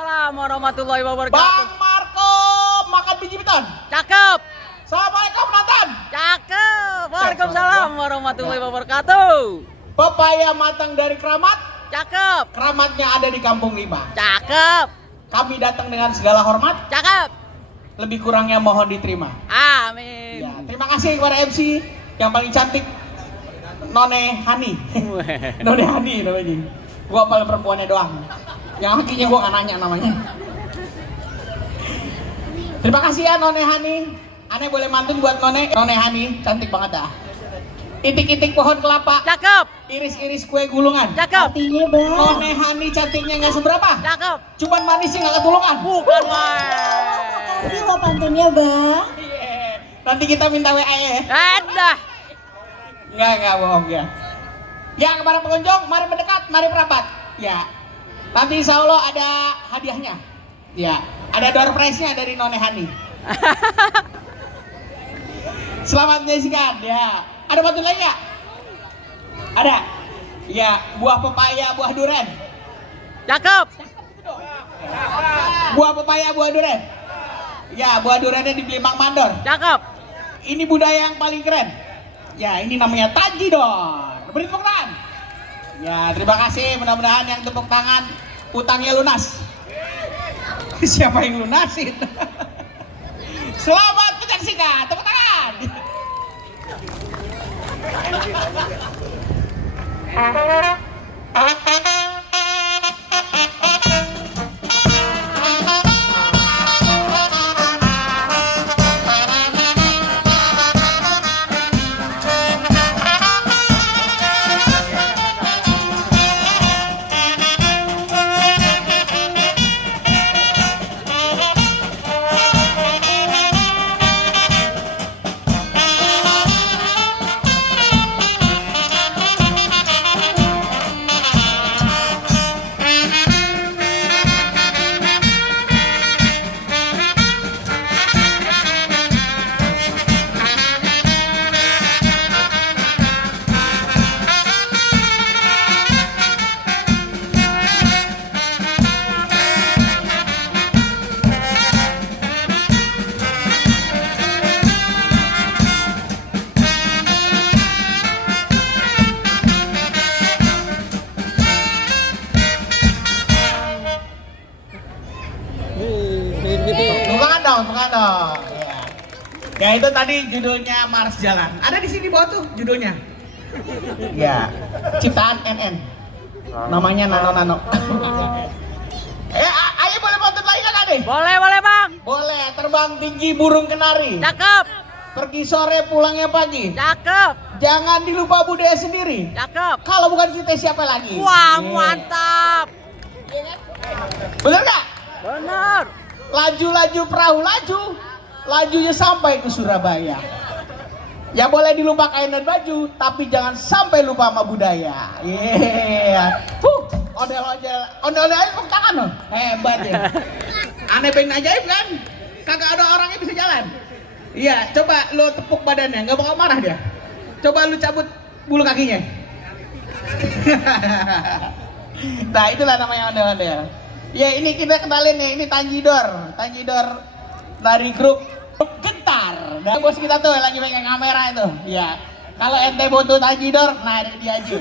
Waalaikumsalam warahmatullahi wabarakatuh. Bang Marco makan biji beton. Cakep. Assalamualaikum penonton. Cakep. Waalaikumsalam warahmatullahi wabarakatuh. Pepaya matang dari Keramat. Cakep. Keramatnya ada di Kampung Lima. Cakep. Kami datang dengan segala hormat. Cakep. Lebih kurangnya mohon diterima. Amin. Ya, terima kasih kepada MC yang paling cantik, None Hani. None Hani namanya. Gua paling perempuannya doang. Yang lakinya gua nggak nanya namanya. Terima kasih ya None Hani. Aneh boleh mantun buat None Hani, cantik banget dah. Itik-itik pohon kelapa. Cakep. Iris-iris kue gulungan. Cakep. Artinya bang. None Hani cantiknya nggak seberapa. Cakep. Cuman manisnya nggak ketulungan. Bukan, Bang. Makasih lo pantunnya bang. Iya. Nanti kita minta WA ya. Dah. Enggak bohong ya. Ya kepada pengunjung, mari mendekat, mari merapat. Ya. Nanti insya Allah ada hadiahnya. Ya. Ada door prize-nya dari None Hani. Selamat menyaksikan. Ya. Ada batu lagi ya? Ada. Ya. Buah pepaya, buah durian. Cakep. Buah pepaya, buah durian. Ya. Buah duriannya dibeli Mang Mandor. Cakep. Ini budaya yang paling keren. Ya, ini namanya Tajidor. Beri tepuk tangan. Ya, terima kasih. Mudah-mudahan yang tepuk tangan utangnya lunas. Siapa yang lunasin? Selamat menyaksikan. Tepuk tangan. Bukan dong. Ya itu tadi judulnya Mars Jalan. Ada di sini bawah tuh judulnya. Ya, ciptaan NN. Namanya Nano. Ayo boleh potong lagi kan Ade? Boleh, Bang. Boleh, terbang tinggi burung kenari. Cakep. Pergi sore pulangnya pagi. Cakep. Jangan dilupa budaya sendiri. Cakep. Kalau bukan kita siapa lagi? Wah, mantap. Bener nggak? Bener. Laju-laju perahu lajunya sampai ke Surabaya. Ya boleh dilupakan dan baju, tapi jangan sampai lupa sama budaya. Iya. Ondel-ondel aja tepuk tangan loh. Hebat ya. Aneh pengen ajaib kan? Kagak ada orangnya bisa jalan. Iya, coba lo tepuk badannya, nggak bakal marah dia. Coba lu cabut bulu kakinya. Nah itulah namanya ondel-ondel. Ya ini kita kenalin nih, ini Tajidor dari grup Gentar. Dan bos kita tuh lagi pegang kamera itu. Ya, kalau ente butuh Tajidor, nah ada dia aja.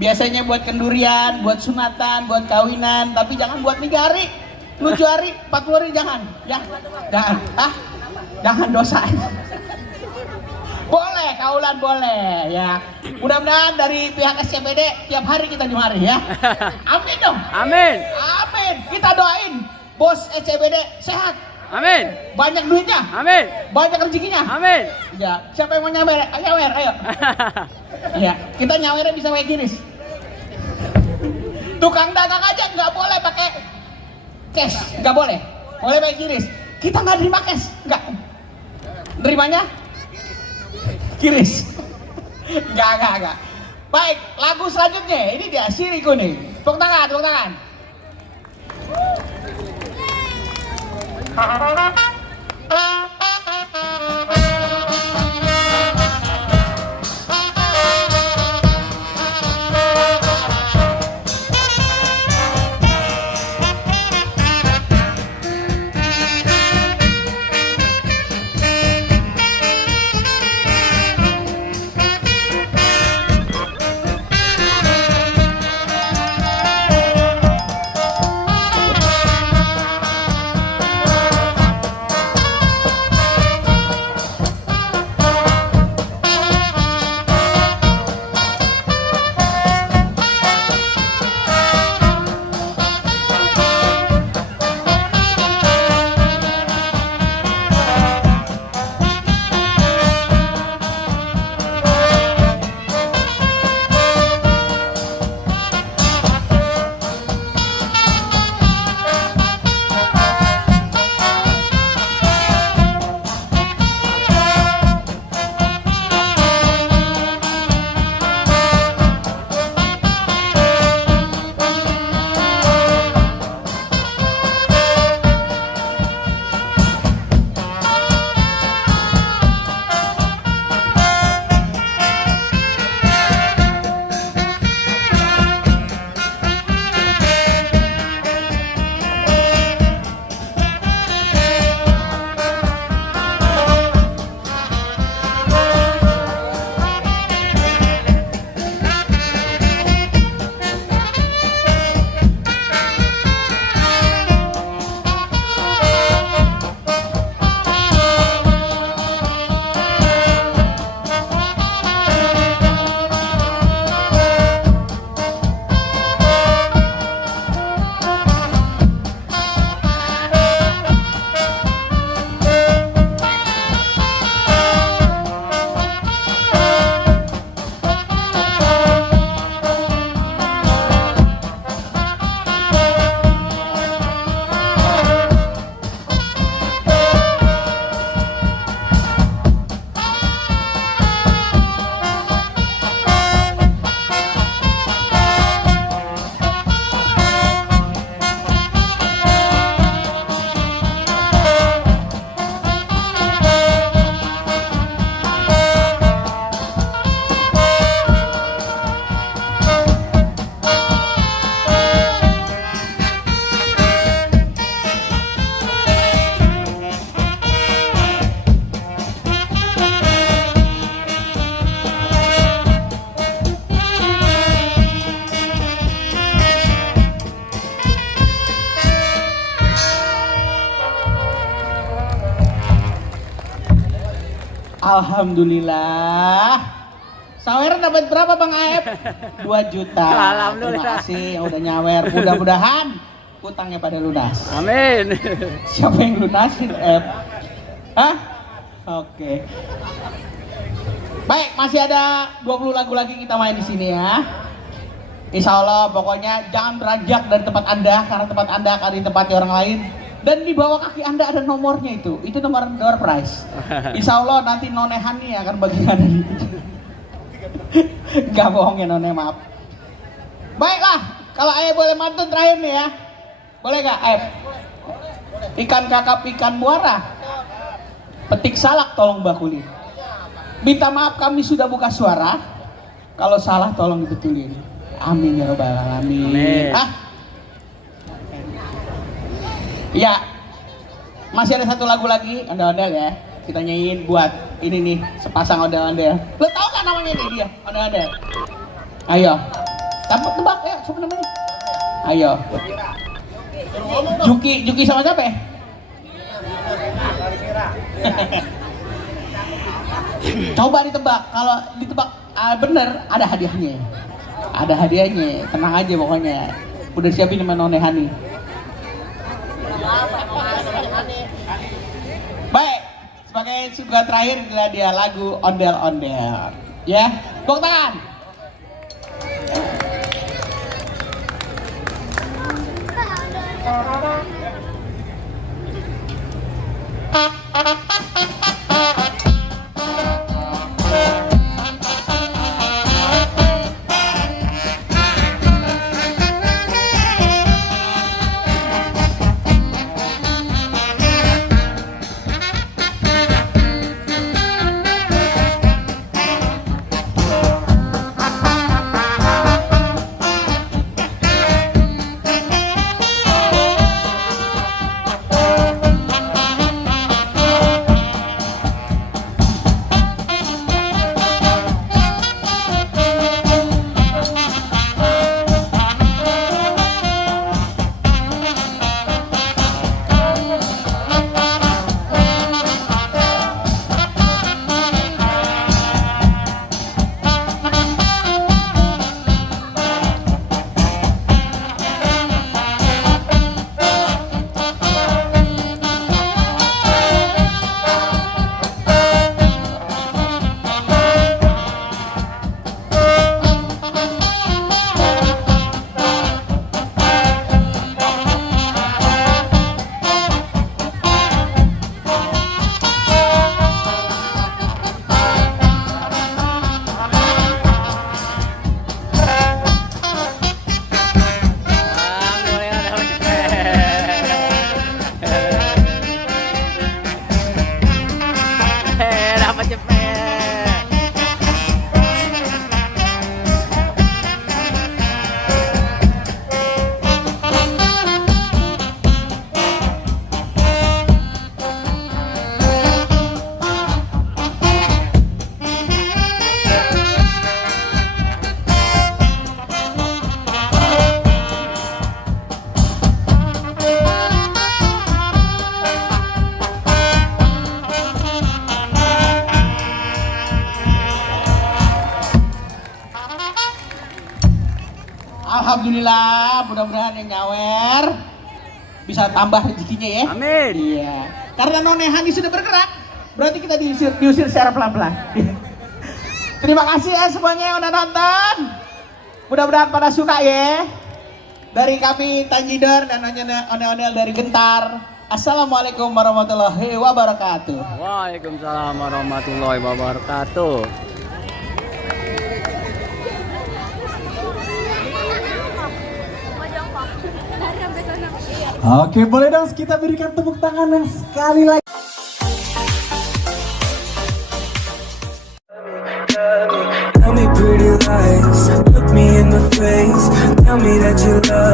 Biasanya buat kendurian, buat sunatan, buat kawinan, tapi jangan buat nigari. Lu juari 40.000 jangan. Ya, jangan. Jangan dosa. Boleh, kaulan boleh ya. Mudah-mudahan dari pihak SCBD tiap hari kita dimari ya. Amin dong. Amin. Amin. Kita doain bos SCBD sehat. Amin. Banyak duitnya. Amin. Banyak rezekinya. Amin. Ya, siapa yang mau nyawer? Nyawer, ayo. Ya, kita nyawernya bisa pakai kiris. Tukang dagang aja nggak boleh pakai cash, nggak boleh. Boleh pakai kiris. Kita nggak terima cash, nggak. Nerimanya? Kiris. Enggak. Baik, lagu selanjutnya. Ini dia Siriku nih. Tepuk tangan. Alhamdulillah. Saweran dapat berapa Bang Aep? 2 juta. Alhamdulillah. Terima kasih yang udah nyawer. Mudah-mudahan utangnya pada lunas. Amin. Siapa yang lunasin, Ep? Hah? Oke. Baik, masih ada 20 lagu lagi kita main di sini ya. Insya Allah pokoknya jangan beranjak dari tempat Anda, karena tempat Anda akan ditempati orang lain. Dan di bawah kaki Anda ada nomornya itu nomor door prize. Insya Allah nanti None Hani akan bagian dari itu. Gak bohong ya None, maaf. Baiklah, kalau Ayah boleh mantun terakhir nih ya. Boleh gak Ayah? Ikan kakap ikan muara, petik salak tolong bakuli. Minta maaf kami sudah buka suara, kalau salah tolong dibetulin. Amin ya robbal alamin. Amin. Ya, masih ada satu lagu lagi, ondel-ondel ya. Kita nyanyiin buat ini nih, sepasang ondel-ondel. Lo tau gak namanya nih dia, ondel-ondel? Ayo, tebak ya, siapa namanya? Ayo. Juki sama siapa ya? Coba ditebak, kalau ditebak bener ada hadiahnya. Ada hadiahnya, tenang aja pokoknya. Udah siapin sama None Hani. Baik, sebagai suguhan terakhir adalah dia lagu ondel-ondel. Ya, tepuk tangan. Alhamdulillah, mudah-mudahan yang nyawer bisa tambah rezekinya ya. Amin. Iya. Karena None Hani sudah bergerak, berarti kita diusir secara pelan-pelan. Terima kasih ya semuanya yang udah nonton. Mudah-mudahan pada suka ya. Dari kami Tanjidor dan ondel-ondel dari Gentar. Assalamualaikum warahmatullahi wabarakatuh. Waalaikumsalam warahmatullahi wabarakatuh. Oke, boleh dong kita berikan tepuk tangan yang sekali lagi. Tell me pretty lies, look me in the face, tell me that you love